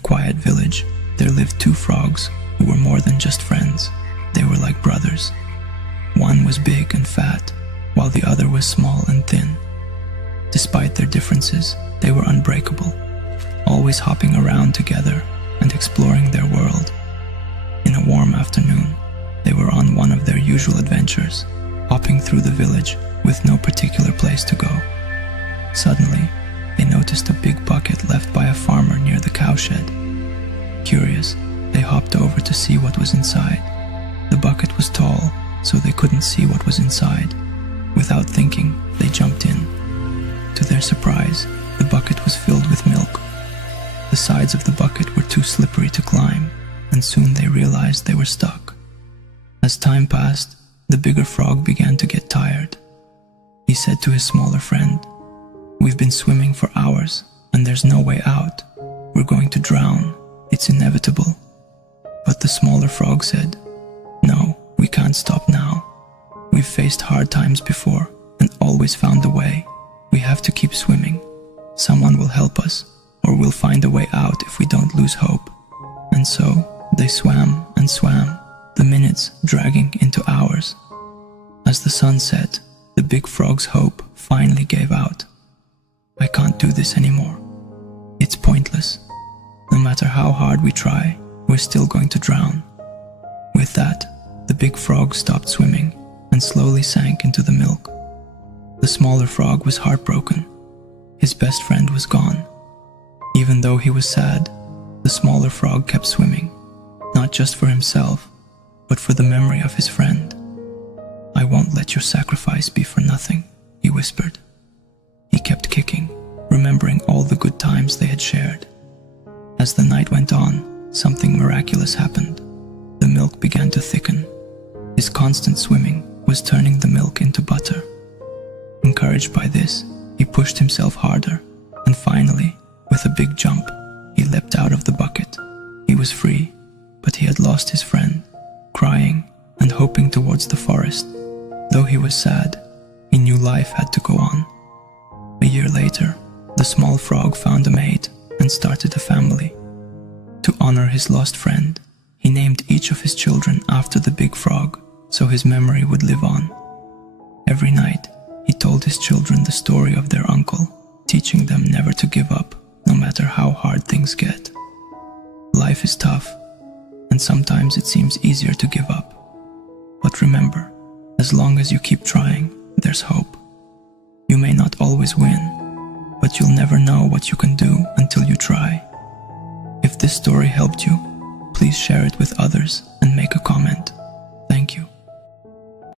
a quiet village, there lived two frogs who were more than just friends. They were like brothers. One was big and fat, while the other was small and thin. Despite their differences, they were unbreakable, always hopping around together and exploring their world. In a warm afternoon, they were on one of their usual adventures, hopping through the village with no particular place to go. Suddenly, they noticed a big bucket left by a farmer near the cowshed. Curious, they hopped over to see what was inside. The bucket was tall, so they couldn't see what was inside. Without thinking, they jumped in. To their surprise, the bucket was filled with milk. The sides of the bucket were too slippery to climb, and soon they realized they were stuck. As time passed, the bigger frog began to get tired. He said to his smaller friend, "We've been swimming for hours, and there's no way out. We're going to drown. It's inevitable." But the smaller frog said, "No, we can't stop now. We've faced hard times before and always found a way. We have to keep swimming. Someone will help us, or we'll find a way out if we don't lose hope." And so they swam and swam, the minutes dragging into hours. As the sun set, the big frog's hope finally gave out. "I can't do this anymore. It's pointless. No matter how hard we try, we're still going to drown." With that, the big frog stopped swimming and slowly sank into the milk. The smaller frog was heartbroken. His best friend was gone. Even though he was sad, the smaller frog kept swimming, not just for himself, but for the memory of his friend. "I won't let your sacrifice be for nothing," he whispered. He kept kicking, remembering all the good times they had shared. As the night went on, something miraculous happened. The milk began to thicken. His constant swimming was turning the milk into butter. Encouraged by this, he pushed himself harder, and finally, with a big jump, he leapt out of the bucket. He was free, but he had lost his friend. Crying and hoping towards the forest. Though he was sad, he knew life had to go on. A year later, the small frog found a mate and started a family. To honor his lost friend, he named each of his children after the big frog, so his memory would live on. Every night, he told his children the story of their uncle, teaching them never to give up, no matter how hard things get. Life is tough, and sometimes it seems easier to give up. But remember, as long as you keep trying, there's hope. You may not always win, but you'll never know what you can do until you try. If this story helped you, please share it with others and make a comment.